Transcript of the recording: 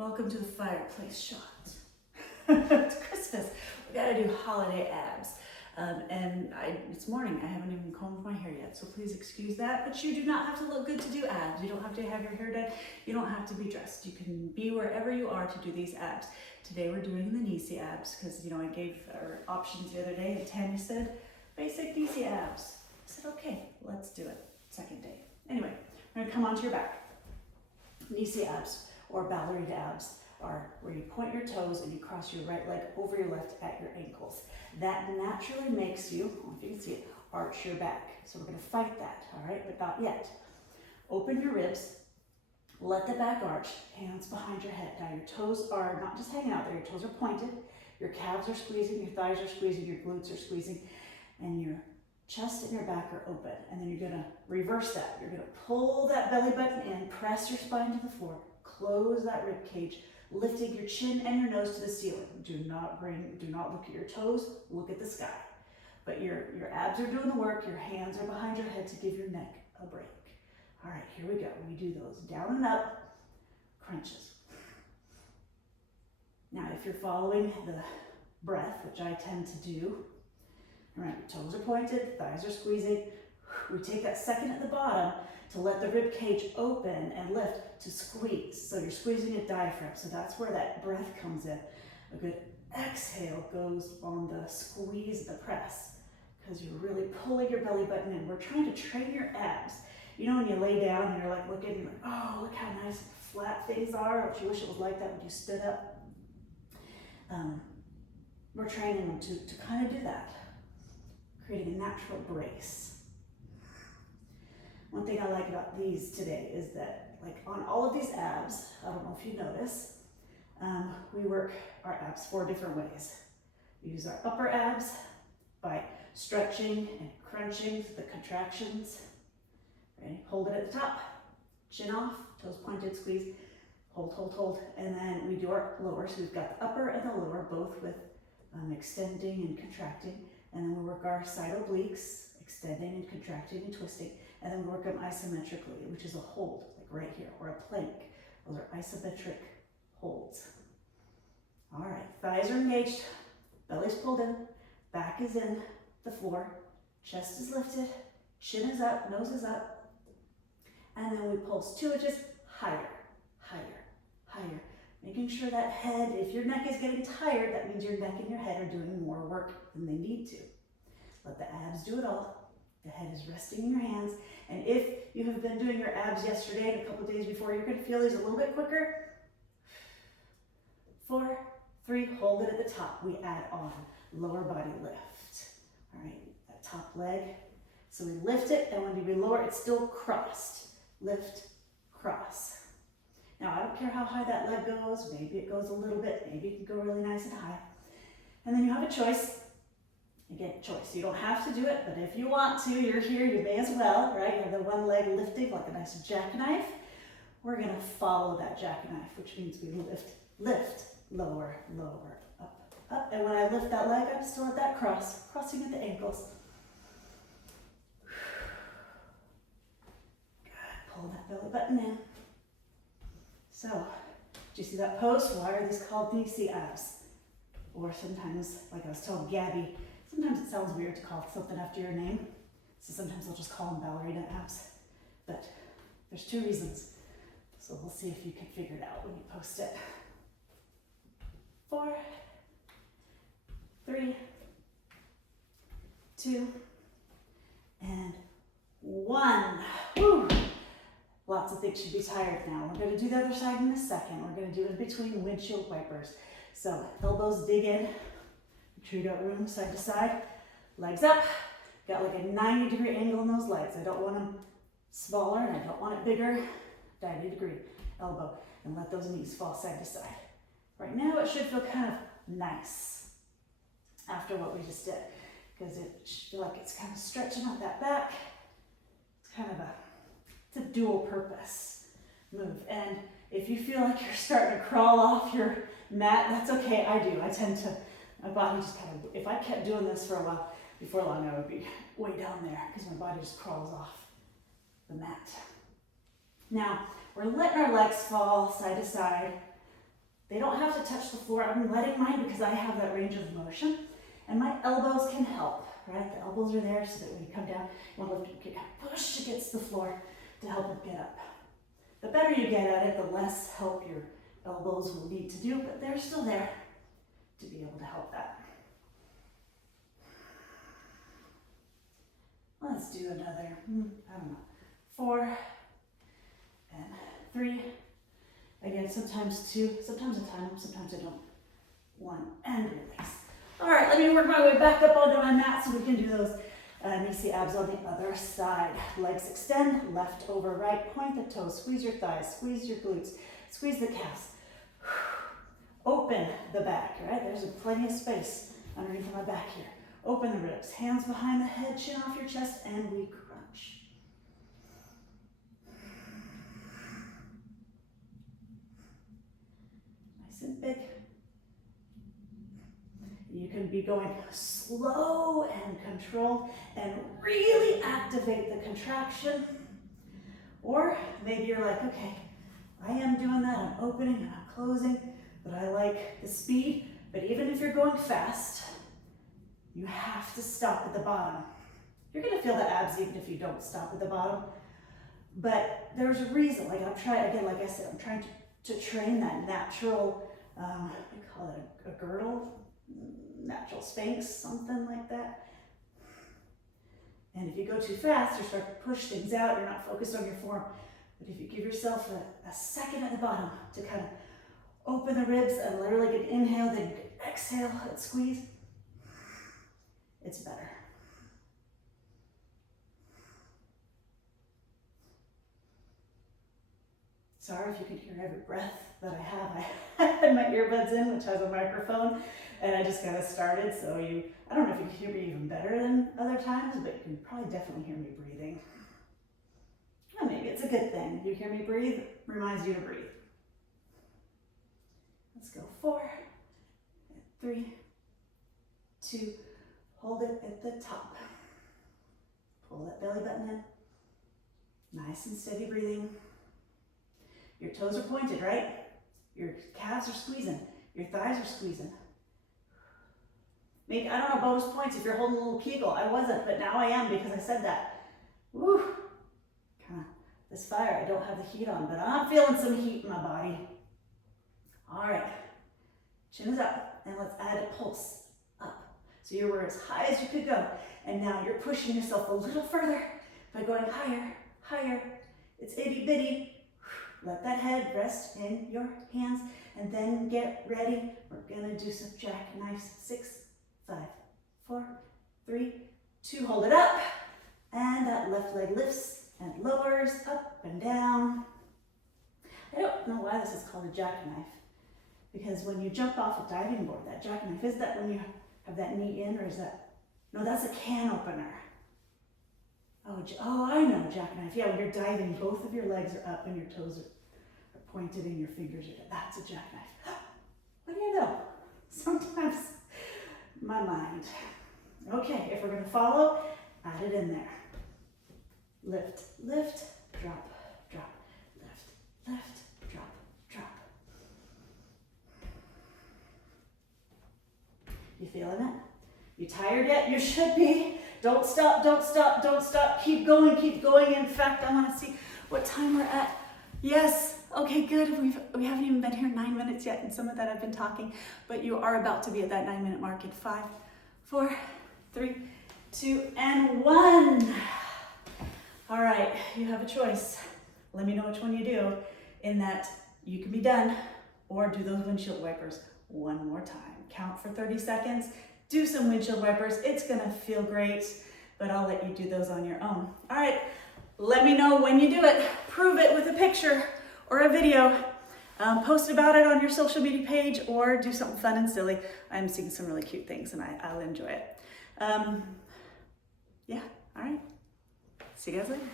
Welcome to the fireplace shot. It's Christmas. We gotta do holiday abs. It's morning. I haven't even combed my hair yet, so please excuse that. But you do not have to look good to do abs. You don't have to have your hair done. You don't have to be dressed. You can be wherever you are to do these abs. Today we're doing the Neicy abs because I gave our options the other day, and Tanya said basic Neicy abs. I said okay, let's do it. Second day. Anyway, we're gonna come onto your back. Neicy abs or ballerina abs are where you point your toes and you cross your right leg over your left at your ankles. That naturally makes you, I don't know if you can see it, arch your back. So we're going to fight that, all right, but not yet. Open your ribs, let the back arch, hands behind your head. Now your toes are not just hanging out there, your toes are pointed, your calves are squeezing, your thighs are squeezing, your glutes are squeezing, and your chest and your back are open. And then you're going to reverse that. You're going to pull that belly button in, press your spine to the floor, close that rib cage, lifting your chin and your nose to the ceiling. Do not look at your toes, look at the sky. But your abs are doing the work, your hands are behind your head to give your neck a break. All right, here we go. We do those down and up crunches. Now, if you're following the breath, which I tend to do, remember, toes are pointed, thighs are squeezing. We take that second at the bottom to let the rib cage open and lift to squeeze. So you're squeezing a diaphragm. So that's where that breath comes in. A good exhale goes on the squeeze, the press, because you're really pulling your belly button in. We're trying to train your abs. You know when you lay down and you're like looking, you're like, oh, look how nice and flat things are. Don't you wish it was like that when you stood up? We're training them to kind of do that, creating a natural brace. One thing I like about these today is that, like on all of these abs, I don't know if you notice, we work our abs 4 different ways. We use our upper abs by stretching and crunching the contractions. Ready? Hold it at the top, chin off, toes pointed, squeeze, hold. And then we do our lower, so we've got the upper and the lower, both with extending and contracting. And then we work our side obliques, extending and contracting and twisting. And then we work them isometrically, which is a hold, like right here, or a plank. Those are isometric holds. All right, thighs are engaged, belly's pulled in, back is in the floor, chest is lifted, chin is up, nose is up. And then we pulse 2 inches higher, making sure that head, if your neck is getting tired, that means your neck and your head are doing more work than they need to. Let the abs do it all. The head is resting in your hands. And if you have been doing your abs yesterday and a couple days before, you're going to feel these a little bit quicker. 4, 3, hold it at the top. We add on lower body lift. All right, that top leg. So we lift it, and when we lower, it's still crossed. Lift, cross. Now, I don't care how high that leg goes. Maybe it goes a little bit. Maybe it can go really nice and high. And then you have a choice. Again, choice. You don't have to do it, but if you want to, you're here, you may as well, right? You have the one leg lifting like a nice jackknife. We're going to follow that jackknife, which means we lift, lower, up. And when I lift that leg, I'm still at that crossing at the ankles. Good. Pull that belly button in. So, do you see that pose? Why are these called Neicy abs? Or sometimes, like I was telling Gabby, sometimes it sounds weird to call something after your name. So sometimes I'll just call them ballerina abs. But there's 2 reasons. So we'll see if you can figure it out when you post it. 4, 3, 2, and 1. Woo! Lots of things should be tired now. We're going to do the other side in a second. We're going to do it between windshield wipers. So elbows dig in. Make sure you got room side to side. Legs up. Got like a 90-degree angle in those legs. I don't want them smaller and I don't want it bigger. 90-degree elbow. And let those knees fall side to side. Right now it should feel kind of nice after what we just did, because it should feel like it's kind of stretching out that back. It's kind of it's a dual purpose move. And if you feel like you're starting to crawl off your mat, that's okay. I do. I tend to, my body just kind of, if I kept doing this for a while, before long I would be way down there because my body just crawls off the mat. Now, we're letting our legs fall side to side, They don't have to touch the floor. I'm letting mine because I have that range of motion. And my elbows can help, right? The elbows are there so that when you come down, you want to lift, you can push against the floor to help it get up. The better you get at it, the less help your elbows will need to do, but they're still there to be able to help that. Let's do another, I don't know, 4 and 3. Again, sometimes 2, sometimes I time them, sometimes I don't. 1 and release. All right, let me work my way back up onto my mat so we can do those Neicy abs on the other side. Legs extend, left over right, point the toes, squeeze your thighs, squeeze your glutes, squeeze the calves. Open the back, right? There's plenty of space underneath my back here. Open the ribs, hands behind the head, chin off your chest, and we crunch. Nice and big. You can be going slow and controlled and really activate the contraction. Or maybe you're like, okay, I am doing that, I'm opening and I'm closing, but I like the speed. But even if you're going fast, you have to stop at the bottom. You're gonna feel the abs even if you don't stop at the bottom. But there's a reason, like I'm trying, again, like I said, I'm trying to train that natural, what do you call it, a girdle? Natural Spanx, something like that. And if you go too fast, you start to push things out, you're not focused on your form. But if you give yourself a second at the bottom to kind of open the ribs and literally get inhale, then you can exhale and squeeze, it's better. Sorry if you can hear every breath that I have. I had my earbuds in, which has a microphone, and I just got it started. So I don't know if you can hear me even better than other times, but you can probably definitely hear me breathing. Well, maybe it's a good thing. You hear me breathe, reminds you to breathe. Let's go 4, 3, 2, hold it at the top. Pull that belly button in. Nice and steady breathing. Your toes are pointed, right? Your calves are squeezing. Your thighs are squeezing. Maybe, I don't know, bonus points if you're holding a little kegel. I wasn't, but now I am because I said that. Woo! Kind of this fire, I don't have the heat on, but I'm feeling some heat in my body. All right, chin is up, and let's add a pulse up. So you were as high as you could go, and now you're pushing yourself a little further by going higher, higher. It's itty bitty. Let that head rest in your hands, and then get ready. We're gonna do some jackknife. 6, 5, 4, 3, 2, hold it up. And that left leg lifts and lowers, up and down. I don't know why this is called a jackknife, because when you jump off a diving board, that jackknife, is that when you have that knee in, or is that, no, that's a can opener. Oh, I know, jackknife. Yeah, when you're diving, both of your legs are up and your toes are pointed and your fingers are down. That's a jackknife. What do you know? Sometimes my mind. Okay, if we're gonna follow, add it in there. Lift, lift, drop, drop, lift, lift, drop, drop. You feeling it? You tired yet? You should be. Don't stop, don't stop, don't stop. Keep going, keep going. In fact, I want to see what time we're at. Yes, okay, good. We haven't even been here 9 minutes yet, and some of that I've been talking, but you are about to be at that 9-minute mark in 5, 4, 3, 2, and 1. All right, you have a choice. Let me know which one you do, in that you can be done, or do those windshield wipers one more time. Count for 30 seconds. Do some windshield wipers. It's gonna feel great, but I'll let you do those on your own. All right, let me know when you do it. Prove it with a picture or a video. Post about it on your social media page, or do something fun and silly. I'm seeing some really cute things, and I'll enjoy it. Yeah, all right. See you guys later.